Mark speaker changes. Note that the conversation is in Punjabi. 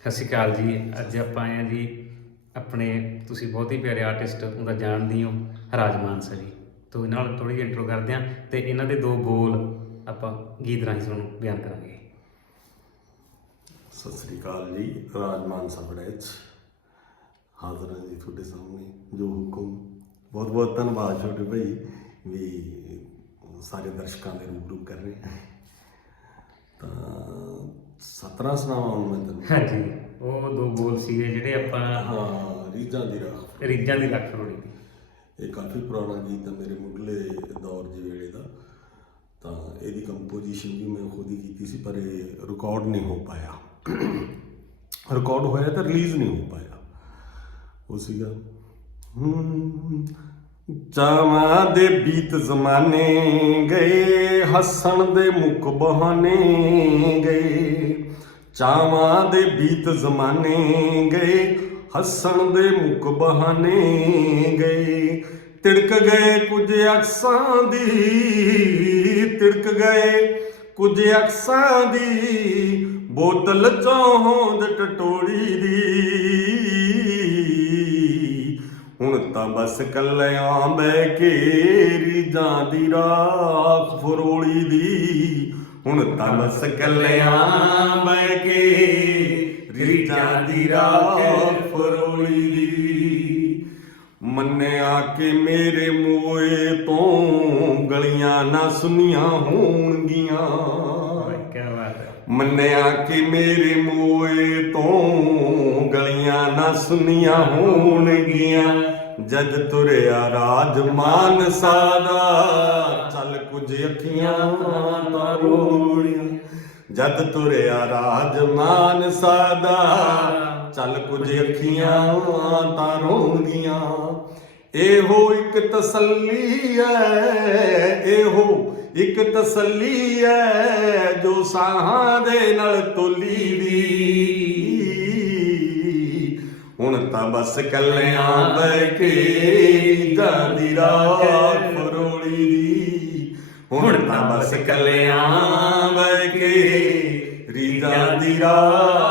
Speaker 1: ਸਤਿ ਸ਼੍ਰੀ ਅਕਾਲ ਜੀ। ਅੱਜ ਆਪਾਂ ਆਏ ਹਾਂ ਜੀ ਆਪਣੇ ਤੁਸੀਂ ਬਹੁਤ ਹੀ ਪਿਆਰੇ ਆਰਟਿਸਟ ਉਹਦਾ ਜਾਣਦੇ ਹੋ, ਰਾਜ ਮਾਨਸਾ ਜੀ। ਤੋਂ ਇਹਨਾਂ ਨਾਲ ਥੋੜੀ ਜਿਹੀ ਇੰਟਰੋ ਕਰਦੇ ਹਾਂ ਤੇ ਇਹਨਾਂ ਦੇ ਦੋ ਬੋਲ ਆਪਾਂ ਗੀਤ ਰਾਹੀਂ ਤੁਹਾਨੂੰ ਬਿਆਨ ਕਰਾਂਗੇ।
Speaker 2: ਸਤਿ ਸ੍ਰੀ ਅਕਾਲ ਜੀ, ਰਾਜ ਮਾਨਸਾ ਸਬੜੇਚ ਹਾਜ਼ਰ ਹਾਂ ਜੀ ਤੁਹਾਡੇ ਸਾਹਮਣੇ, ਜੋ ਹੁਕਮ। ਬਹੁਤ ਬਹੁਤ ਧੰਨਵਾਦ ਛੋਟੇ ਭਾਈ ਵੀ ਸਾਰੇ ਦਰਸ਼ਕਾਂ ਦੇ ਰੂਬਰੂ ਕਰ ਰਹੇ ਤਾਂ 17 ਸੁਣਾਵਾਂ ਹੁਣ ਮੈਂ ਤੈਨੂੰ?
Speaker 1: ਹਾਂਜੀ ਉਹ ਦੋ ਬੋਲ ਸੀਗੇ ਜਿਹੜੇ ਆਪਾਂ
Speaker 2: ਹਾਂ ਰੀਜਾਂ ਦੀ ਰਾਹ
Speaker 1: ਰੀਜਾਂ ਦੀ ਲੱਖ ਰੋੜੀ ਦੀ
Speaker 2: ਇਹ ਕਾਫੀ ਪੁਰਾਣਾ ਗੀਤ ਹੈ ਮੇਰੇ ਮੁੱਢਲੇ ਦੌਰ ਦੇ ਵੇਲੇ ਦਾ। ਤਾਂ ਇਹਦੀ ਕੰਪੋਜੀਸ਼ਨ ਵੀ ਮੈਂ ਖੁਦ ਹੀ ਕੀਤੀ ਸੀ ਪਰ ਇਹ ਰਿਕਾਰਡ ਨਹੀਂ ਹੋ ਪਾਇਆ। ਰਿਕਾਰਡ ਹੋਇਆ ਤਾਂ ਰਿਲੀਜ਼ ਨਹੀਂ ਹੋ ਪਾਇਆ। ਉਹ ਸੀਗਾ ਚਾਵਾਂ ਦੇ ਬੀਤ ਜ਼ਮਾਨੇ ਗਏ ਹੱਸਣ ਦੇ ਮੁੱਖ ਬਹਾਨੇ ਚਾਵਾਂ ਦੇ ਬੀਤ ਜ਼ਮਾਨੇ ਗਏ, ਹੱਸਣ ਦੇ ਮੁੱਕ ਬਹਾਨੇ ਗਏ। ਤਿੜਕ ਗਏ ਕੁਝ ਅਕਸਾਂ ਦੀ, ਤਿੜਕ ਗਏ ਕੁਝ ਅਕਸਾਂ ਦੀ, ਬੋਤਲ ਚੋਂ ਹੋਂਦ ਟਟੋੜੀ ਦੀ। ਤਾਂ ਬਸ ਕੱਲਿਆਂ ਬਹਿ ਕੇ ਰੀਜਾਂ ਦੀ ਰਾਖ ਫਰੋਲੀ ਦੀ। ਹੁਣ ਤਾਂ ਬਸ ਕੱਲਿਆਂ ਬਹਿ ਕੇ ਰੀਜਾਂ ਦੀ ਰਾਖ ਫਰੋਲੀ ਦੀ। ਮੰਨਿਆ ਕਿ ਮੇਰੇ ਮੋਏ ਤੋਂ ਗਲੀਆਂ ਨਾ ਸੁਨੀਆਂ ਹੋਣਗੀਆਂ।
Speaker 1: ਕੀ ਬਾਤ ਹੈ।
Speaker 2: ਮੰਨਿਆ ਕਿ ਮੇਰੇ ਮੋਏ ਤੋਂ ਗਲੀਆਂ ਨਾ ਸੁਨੀਆਂ ਹੋਣਗੀਆਂ। ਜਦ ਤੁਰਿਆ ਰਾਜਮਾਨ ਸਾਦਾ ਚੱਲ ਕੁਝ ਅੱਖੀਆਂ ਤਾਂ ਰੋਣੀਆਂ ਜਦ ਤੁਰਿਆ ਰਾਜਮਾਨ ਸਾਦਾ ਚੱਲ ਕੁਝ ਅੱਖੀਆਂ ਤਾਂ ਰੋਣਗੀਆਂ ਇਹੋ ਇੱਕ ਤਸੱਲੀ ਐ, ਇਹੋ ਇੱਕ ਤਸੱਲੀ ਐ, ਜੋ ਸਾਹਾਂ ਦੇ ਨਾਲ ਤੋਲੀ ਤਾਂ ਬਸ ਕੱਲਿਆਂ ਬਹਿ ਕੇ ਜਾਂਦੀ ਰਾਤ ਫਰੋਲੀ ਦੀ। ਹੁਣ ਤਾਂ ਬਸ ਕੱਲਿਆਂ ਬਹਿ ਕੇ ਰੀਜਾਂ ਦੀ ਰਾਤ